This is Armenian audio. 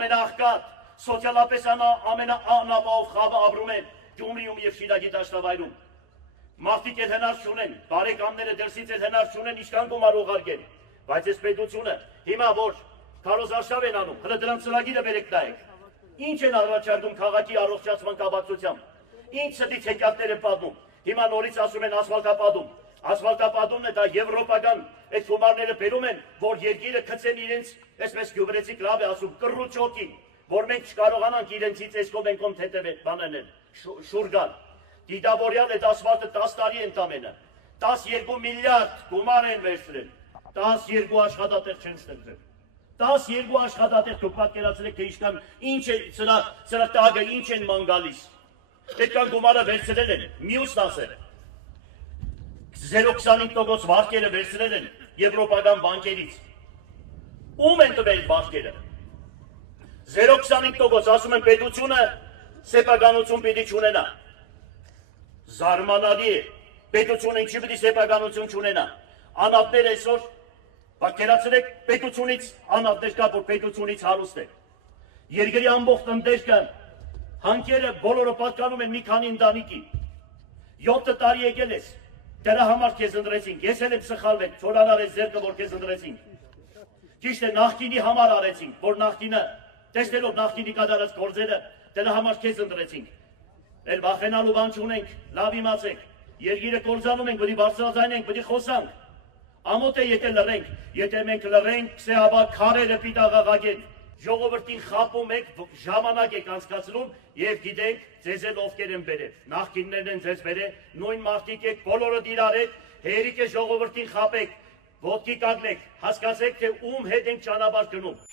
ամենաաղքատ, սոցիալապես ամենաանապահով խավը ապրում են Գյումրիում և Շիրակի դաշտավայրում։ Մարդիկ էլ հնար չունեն, բարեկամները դրսից էլ հնար չունեն ինչքան գումար ուղարկեն, բայց այս պետությունը հիմա որ քարոզարշավ են անում, հələ դրանց ծրագիրը բերեք նայեք։ Ինչ են առաջարկում քաղաքի առողջացման կապակցությամբ, ինչ ստից հեքիաթներ են պատմում, հիմա նորից ասում են ասֆալտապատում, ասֆալտապատումն է դա եվրոպական այդ գումարները բերում են, որ երկիրը գցեն իրենց, այսպես գյուղերեցիք լավ է ասում, կռուչոկին, որ մենք չկարողանանք իրենցից այս կողմ են կողմ թեթև բանել, շուր գալ։ Դիտավորյալ այդ ասֆալտը 10 տարի ընդամենը, 12 միլիարդ գումար են վերցրել, 12 աշխատատեղ չեն ստեղծել, 12 աշխատատեղ դուք պատկերացրեք թե ինչքան ինչ է սրա տագը ինչ են ման գալիս, այդքան գումարը վերցրել են, մյուսն ասել 0.25% վարկերը վերցրել են եվրոպական բանկերից, ում են տվել վարկերը, 0.25% ասում են պետությունը սեփականություն պիտի չունենա, զարմանալի է, պետությունը ինչի պիտի սեփականություն չունենա, անապներ այսօր, պատկերացրեք պետությունից անապներ կա, որ պետությունից հարուստ է, երկրի ամբողջ տնտեսքը, հանքերը բոլորը պատկանում են մի քանի ընտանիքի, 7 տարի եկել ես, դրա համար քեզ ընտրեցինք, ես էլ եմ սխալվել, չորանար ես ձերքը, որ քեզ ընտրեցինք, ճիշտ է նախկինի համար արեցինք, որ նախկինը, տեսնելով նախկինի կատարած գործերը, դրա համար քեզ ընտրեցինք, էլ վախենալու բան չունենք, լավ իմացեք, երկիրը կործանում ենք, պիտի բարձրաձայնենք, պիտի խոսանք, ամոթ է եթե լռենք, եթե մենք լռենք, սեհաբար քարերը պիտի աղաղակենք, ժողովրդին խապում եք, ժամանակ եք անցկացնում և գիտենք ձեզ էլ ովքեր են բերել, նախկիններն են ձեզ բերել, նույն մարդիկ եք, բոլորը դիրարեք, հերիք է ժողովրդին խապեք, ոտքի կանգնեք, հասկացեք, թե ում հետ ենք ճանապարհ գնում։